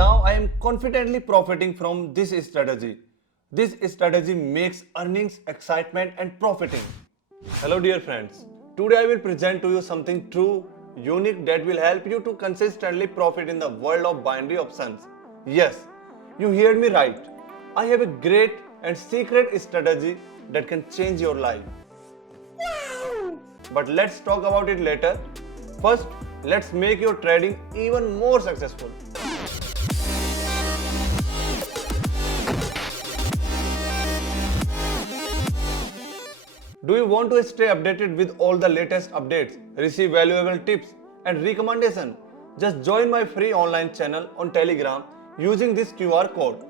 now I am confidently profiting from this strategy. This strategy makes earnings, excitement and profiting. Hello dear friends, today I will present to you something true, unique that will help you to consistently profit in the world of binary options. Yes, you heard me right. I have a great and secret strategy that can change your life. But let's talk about it later. First, let's make your trading even more successful. Do you want to stay updated with all the latest updates, receive valuable tips and recommendations? Just join my free online channel on Telegram using this QR code.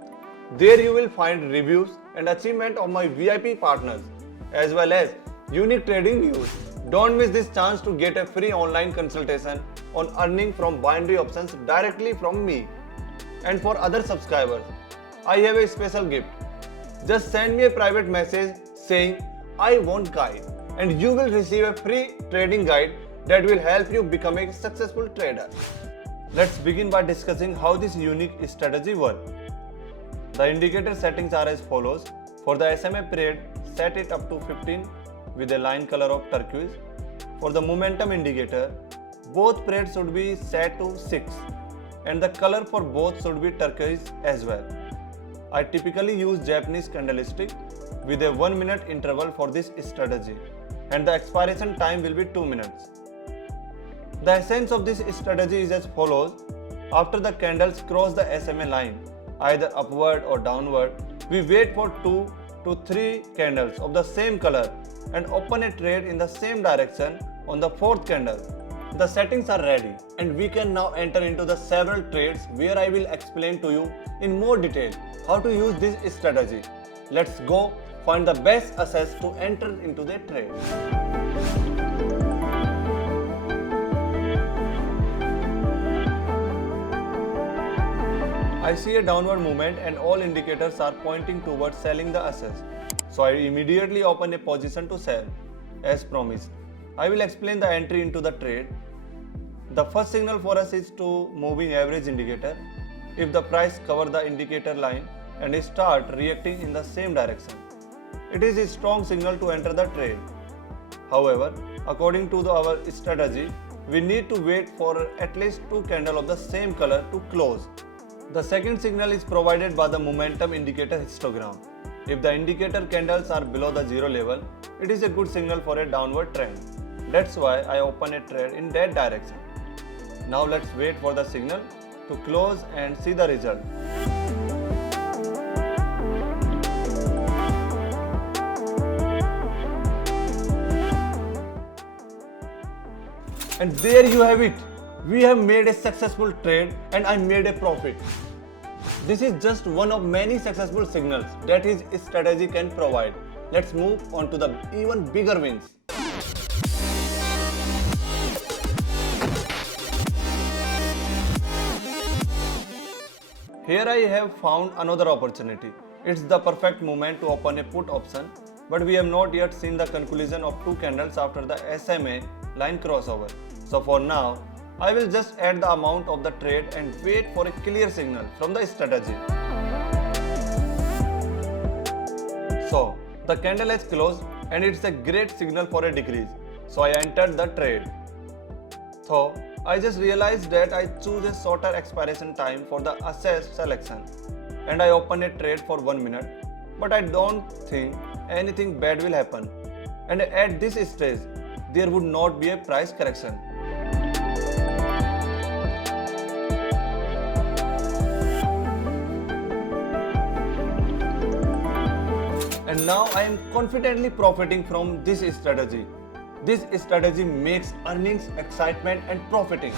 There you will find reviews and achievement of my VIP partners as well as unique trading news. Don't miss this chance to get a free online consultation on earning from binary options directly from me. And for other subscribers, I have a special gift. Just send me a private message saying I want guide and you will receive a free trading guide that will help you become a successful trader. Let's begin by discussing how this unique strategy works. The indicator settings are as follows. For the SMA period, set it up to 15 with a line color of turquoise. For the momentum indicator, both periods should be set to 6 and the color for both should be turquoise as well. I typically use Japanese candlestick with a 1 minute interval for this strategy and the expiration time will be 2 minutes. The essence of this strategy is as follows. After the candles cross the SMA line, either upward or downward, we wait for 2 to 3 candles of the same color and open a trade in the same direction on the 4th candle. The settings are ready and we can now enter into the several trades where I will explain to you in more detail how to use this strategy. Let's go find the best assets to enter into the trade. I see a downward movement and all indicators are pointing towards selling the assets. So I immediately open a position to sell. As promised, I will explain the entry into the trade. The first signal for us is to moving average indicator. If the price covers the indicator line and start reacting in the same direction, it is a strong signal to enter the trade. However, according to our strategy, we need to wait for at least 2 candles of the same color to close. The second signal is provided by the momentum indicator histogram. If the indicator candles are below the zero level, it is a good signal for a downward trend. That's why I open a trade in that direction. Now let's wait for the signal to close and see the result. And there you have it. We have made a successful trade and I made a profit. This is just one of many successful signals that his strategy can provide. Let's move on to the even bigger wins. Here I have found another opportunity. It's the perfect moment to open a put option, but we have not yet seen the conclusion of 2 candles after the SMA line crossover. So for now, I will just add the amount of the trade and wait for a clear signal from the strategy. So, the candle has closed and it's a great signal for a decrease. So I entered the trade. So, I just realized that I choose a shorter expiration time for the asset selection and I open a trade for 1 minute, but I don't think anything bad will happen. And at this stage, there would not be a price correction. And now I am confidently profiting from this strategy. This strategy makes earnings, excitement and profiting.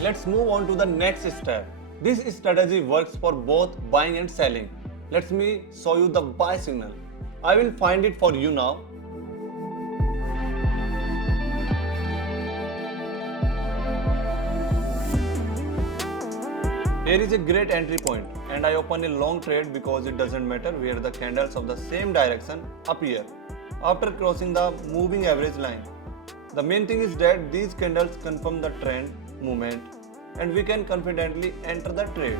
Let's move on to the next step. This strategy works for both buying and selling. Let me show you the buy signal. I will find it for you now. Here is a great entry point and I open a long trade because it doesn't matter where the candles of the same direction appear after crossing the moving average line. The main thing is that these candles confirm the trend movement and we can confidently enter the trade.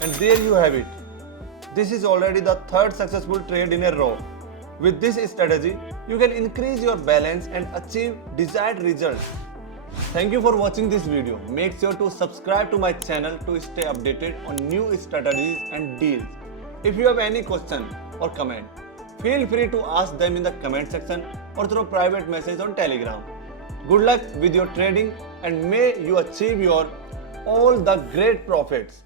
And there you have it. This is already the third successful trade in a row. With this strategy, you can increase your balance and achieve desired results. Thank you for watching this video. Make sure to subscribe to my channel to stay updated on new strategies and deals. If you have any question or comment, feel free to ask them in the comment section or through private message on Telegram. Good luck with your trading and may you achieve your all the great profits.